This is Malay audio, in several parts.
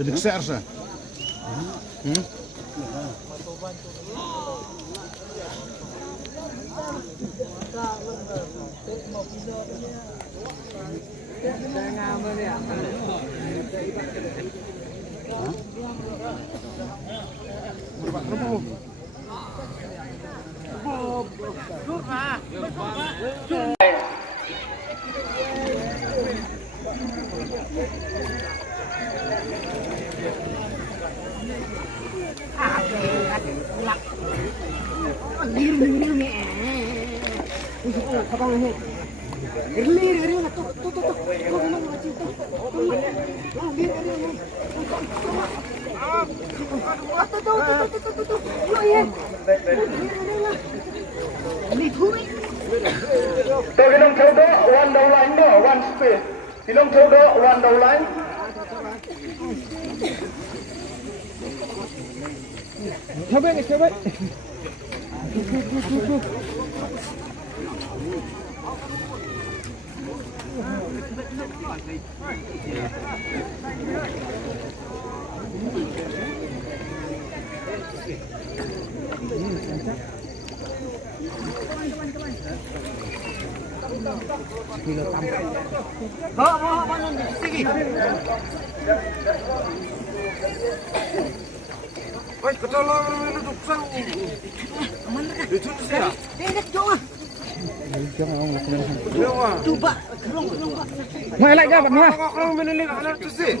Jadi sersa. Pinong Todo, one down line, no, one space. Pinong Todo, one down line. Coba. Woi, ketolong ini duksang. Itu sih. Coba. Mai lại ra bạn ha. Kalau menilai anak itu sih.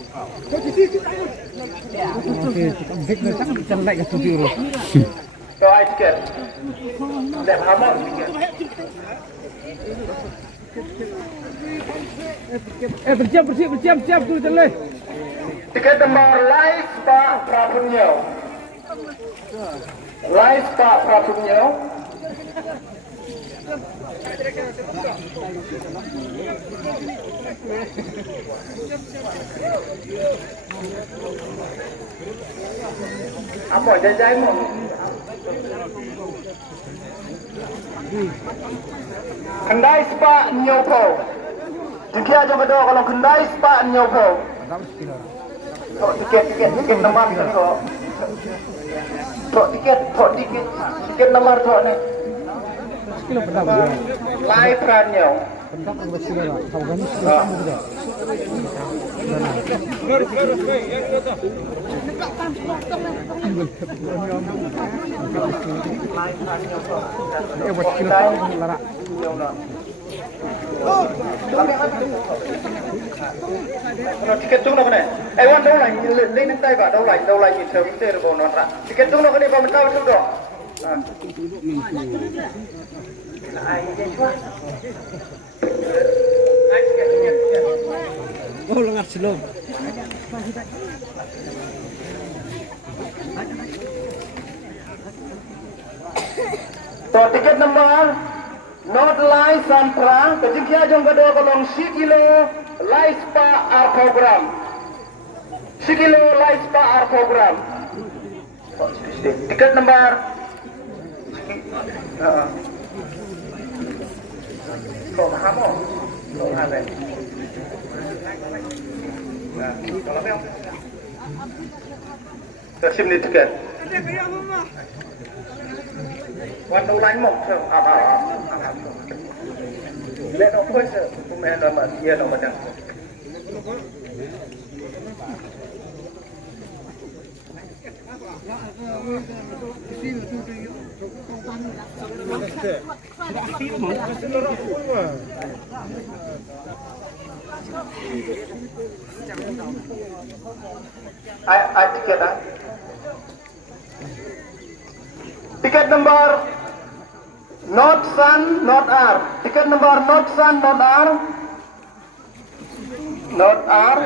Oke, việc này chắc chân lại cái tụi rồi. Rồi, tiket. Đẹp lắm rồi, tiket. Bersiap dulu chân lên. Tiket nomor Lais Pak Prapunyo. Lais Pak Prapunyo. Apa jajai mau? Kendai Pak Nyopo. Jika aja betul kalau kendai Pak Nyopo. Tok tiket nomor kok. Tok tiket nomor tok nih. Kilo pedang. Lai Pranyo. Pedang berapa kilo lah? Tahu kan? Kamu juga. Buat kilo lara. Tiket tung nó cái này, wan đâu lại lên đến tay vào đâu lại nhìn theo cái rồi nó ra. Tiket tung nó cái này vào mình cao chút rồi. Ai vậy chú? Oh, lengar selom. So tiket nomor Not Lai Sampra, kejengkia jong kedua kolong 10 kilo Lai Spa R program. 10 kilo Lai Spa R program. Tiket nomor kok paham kok? Kok paham ya? Nah, kalau yang tersim di tiket. Wan đâu lánh một sao? Lẽ nó quên rồi, hôm nay là mà kia nó mà đằng. Ai tiket ah? Tiket nomor Not Sun, Not R. Tiket nomor Not Sun, Not R. Not R.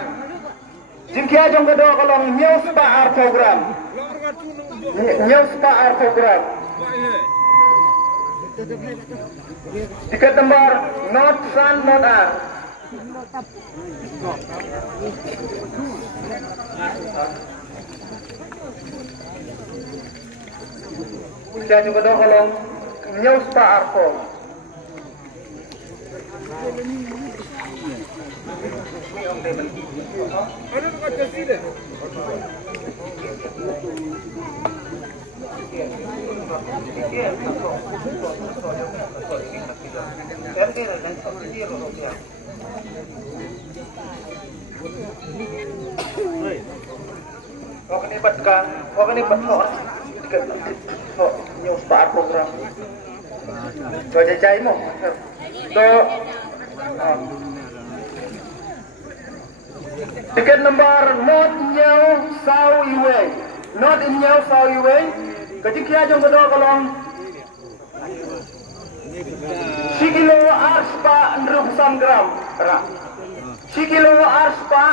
Jingkia jong kedua kolong New Spa R program. New Spa R program. Tiket nomor Not Sun, Not R. Jingkia jong kedua kolong New Spa R program. Nhiều spot program. Rồi cháy một. Tiket number not nhau sao iwe. Not in nhau sao iwe. Ketika jong kedua kolong Sikilo arspa ndruksan gram. Sikilo arspa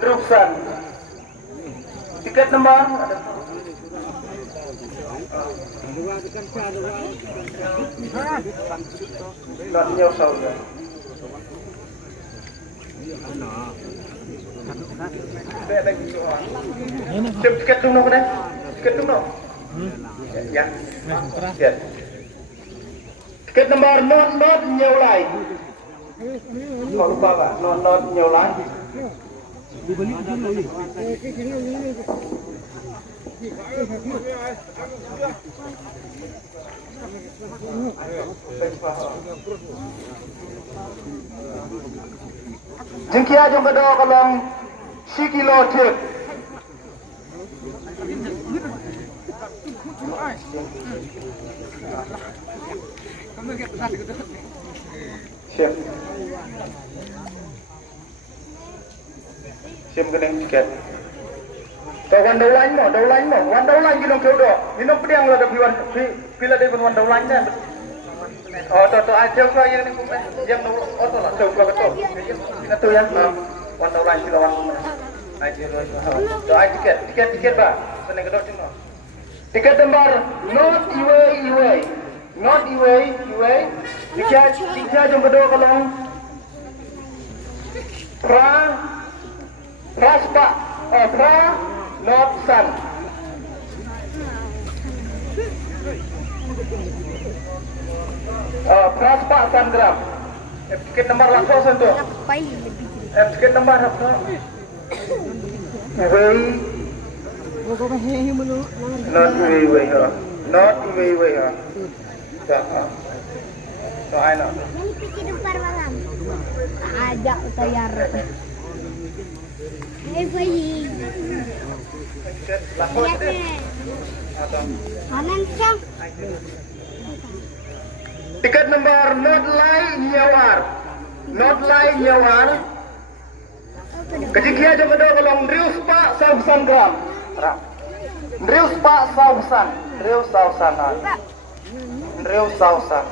ndruksan. Tiket number not nhau sao iwe. Tiket tunggu kan? Tiket tunggu. Ya. Tiket. Tiket nomor not nhiều lại. Kalau lupa Pak, not nhiều lại. Jengkia jong kedua kolong Sikilo tip. Siap. Siap kena tiket. Kawan đầu lánh mà, wan đầu lánh cái kêu đó, nhưng nó pedang là tapi wan, pila dia wan đầu lánh nè. To ai chơi qua yang ni pun, yang đầu, to lah, chơi qua betul. Kita tu ya, wan đầu lánh pila wan. Ai chơi rồi, to ai tiket ba, senang kedok cuma. Tiket nomor not iwe. Tiket jom kedua kolong pra not san. Praspa san gram. Tiket nomor langsung sentuh. Tiket nomor apa? Not iwe ha. So I know. Pikir malam. Ada tayar. Tiket nomor not lai nyawar. Kejikia jom kedua kolong Drius Pak Sausan gram. Drius Pak Sausan. Drius Sausan.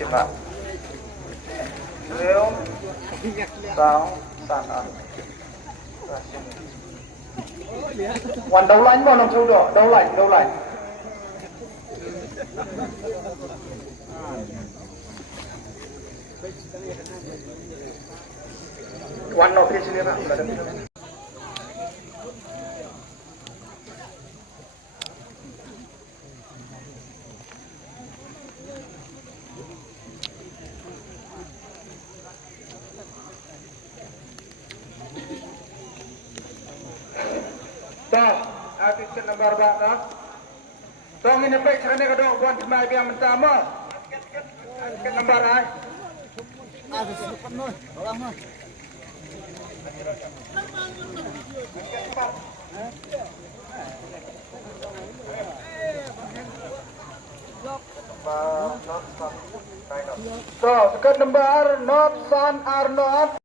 Coba. Drius Sausan. Wan đầu lạnh mà nằm sâu đó, đầu lạnh. Wan no phía sini Pak. Tiket nomor berapa? Tong ini pek kerana kedua buat semai biang pertama. Tiket nomor ai? So, tiket nomor not San Arnold.